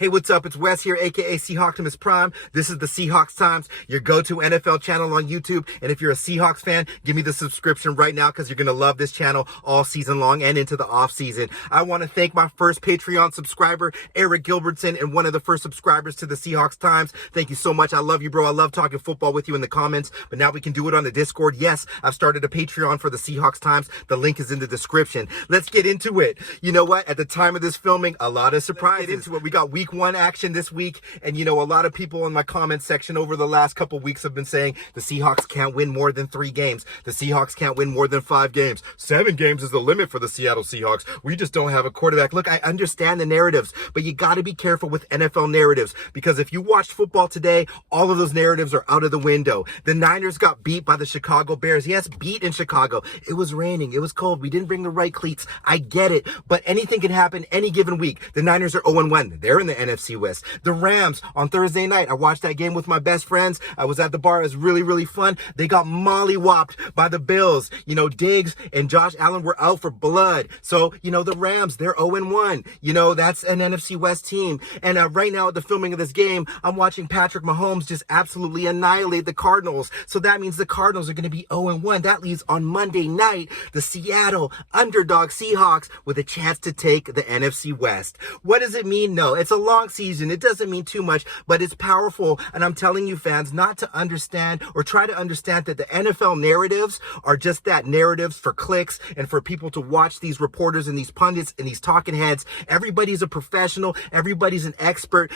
Hey, what's up? It's Wes here, aka Seahawks Prime. This is the Seahawks Times, your go-to NFL channel on YouTube. And if you're a Seahawks fan, give me the subscription right now because you're going to love this channel all season long and into the off season. I want to thank my first Patreon subscriber, Eric Gilbertson, and one of the first subscribers to the Seahawks Times. Thank you so much. I love you, bro. I love talking football with you in the comments, but now we can do it on the Discord. Yes, I've started a Patreon for the Seahawks Times. The link is in the description. Let's get into it. You know what? At the time of this filming, a lot of surprises. Let's get into it. We got week one action this week, and a lot of people in my comment section over the last couple weeks have been saying the Seahawks can't win more than 3 games. The Seahawks can't win more than 5 games. 7 games is the limit for the Seattle Seahawks. We just don't have a quarterback. Look, I understand the narratives, but you got to be careful with NFL narratives, because if you watched football today, all of those narratives are out of the window. The Niners got beat by the Chicago Bears. Yes, beat in Chicago. It was raining. It was cold. We didn't bring the right cleats. I get it, but anything can happen any given week. The Niners are 0-1. They're in the NFC West. The Rams on Thursday night, I watched that game with my best friends. I was at the bar. It was really, really fun. They got mollywopped by the Bills. Diggs and Josh Allen were out for blood. So, the Rams, they're 0-1. That's an NFC West team. And right now at the filming of this game, I'm watching Patrick Mahomes just absolutely annihilate the Cardinals. So that means the Cardinals are going to be 0-1. That leaves on Monday night, the Seattle underdog Seahawks with a chance to take the NFC West. What does it mean? No, it's a long season. It doesn't mean too much, but it's powerful. And I'm telling you, fans, not to understand or try to understand that the NFL narratives are just that, narratives for clicks and for people to watch these reporters and these pundits and these talking heads. Everybody's a professional. Everybody's an expert.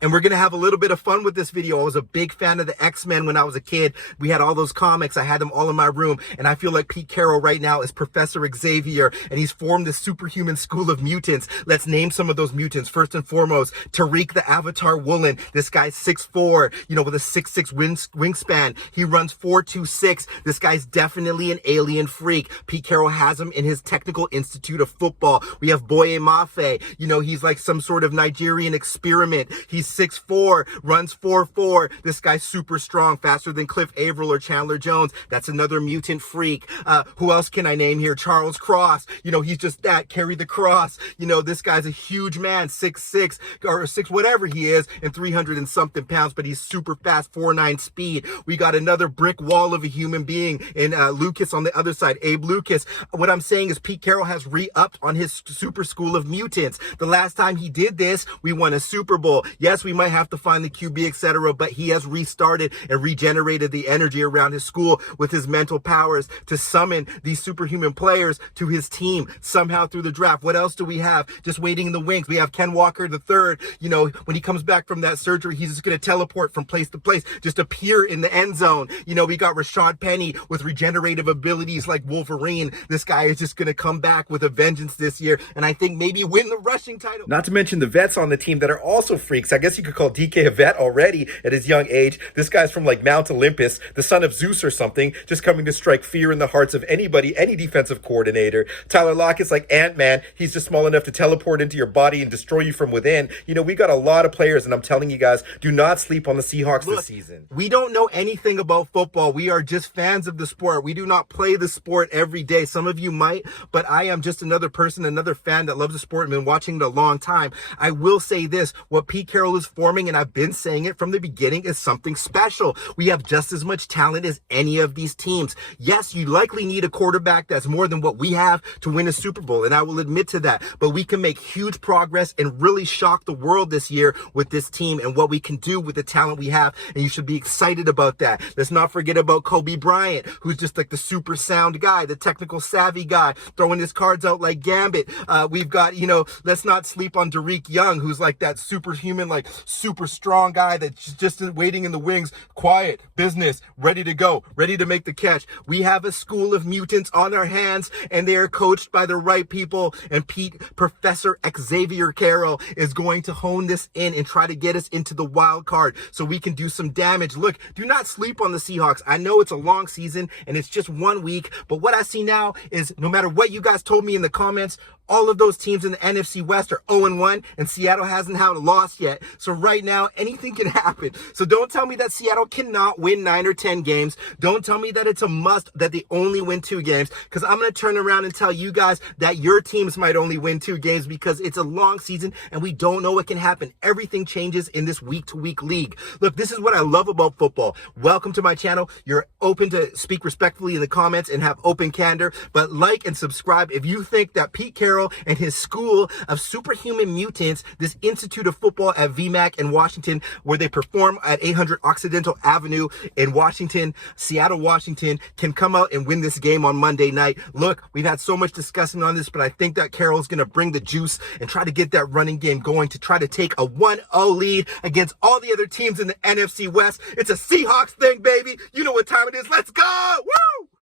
And we're going to have a little bit of fun with this video. I was a big fan of the X-Men when I was a kid. We had all those comics. I had them all in my room. And I feel like Pete Carroll right now is Professor Xavier. And he's formed this superhuman school of mutants. Let's name some of those mutants. First and foremost, Tariq the Avatar Woolen. This guy's 6'4", with a 6'6" wingspan. He runs 4.26. This guy's definitely an alien freak. Pete Carroll has him in his Technical Institute of Football. We have Boye Mafe. He's like some sort of Nigerian experiment. He's 6'4", runs 4.4. This guy's super strong, faster than Cliff Averill or Chandler Jones. That's another mutant freak. Who else can I name here? Charles Cross. He's just that. Carry the cross. This guy's a huge man, 6'6", or 6, whatever he is, and 300 and something pounds, but he's super fast, 4.9 speed. We got another brick wall of a human being in Lucas on the other side, Abe Lucas. What I'm saying is Pete Carroll has re-upped on his super school of mutants. The last time he did this, we won a Super Bowl. Yes, we might have to find the QB, etc., but he has restarted and regenerated the energy around his school with his mental powers to summon these superhuman players to his team somehow through the draft. What else do we have? Just waiting in the wings. We have Ken Walker III. When he comes back from that surgery, he's just going to teleport from place to place, just appear in the end zone. We got Rashad Penny with regenerative abilities like Wolverine. This guy is just going to come back with a vengeance this year, and I think maybe win the rushing title. Not to mention the vets on the team that are also freaks. I guess you could call DK a vet already at his young age. This guy's from like Mount Olympus, the son of Zeus or something, just coming to strike fear in the hearts of anybody, any defensive coordinator. Tyler Lockett's like Ant-Man. He's just small enough to teleport into your body and destroy you from within. We got a lot of players, and I'm telling you guys, do not sleep on the Seahawks this season. We don't know anything about football. We are just fans of the sport. We do not play the sport every day. Some of you might, but I am just another person, another fan that loves the sport and been watching it a long time. I will say this, what Pete Carroll is forming, and I've been saying it from the beginning, is something special. We have just as much talent as any of these teams. Yes, you likely need a quarterback that's more than what we have to win a Super Bowl, and I will admit to that, but we can make huge progress and really shock the world this year with this team and what we can do with the talent we have, and you should be excited about that. Let's not forget about Kobe Bryant, who's just like the super sound guy, the technical savvy guy, throwing his cards out like Gambit. We've got, let's not sleep on Tariq Young, who's like that superhuman, like super strong guy that's just waiting in the wings, quiet, business, ready to go, ready to make the catch. We have a school of mutants on our hands, and they are coached by the right people, and Professor Xavier Carroll is going to hone this in and try to get us into the wild card so we can do some damage. Look, do not sleep on the Seahawks. I know it's a long season and it's just 1 week, but what I see now is no matter what you guys told me in the comments, all of those teams in the NFC West are 0-1, and Seattle hasn't had a loss yet. So right now, anything can happen. So don't tell me that Seattle cannot win 9 or 10 games. Don't tell me that it's a must that they only win 2 games, because I'm going to turn around and tell you guys that your teams might only win 2 games because it's a long season and we don't don't know what can happen. Everything changes in this week-to-week league. Look, this is what I love about football. Welcome to my channel. You're open to speak respectfully in the comments and have open candor, but like and subscribe if you think that Pete Carroll and his school of superhuman mutants, this Institute of Football at VMAC in Washington, where they perform at 800 Occidental Avenue in Washington, Seattle, Washington, can come out and win this game on Monday night. Look, we've had so much discussion on this, but I think that Carroll's going to bring the juice and try to get that running game going to try to take a 1-0 lead against all the other teams in the NFC West. It's a Seahawks thing, baby. You know what time it is. Let's go! Woo!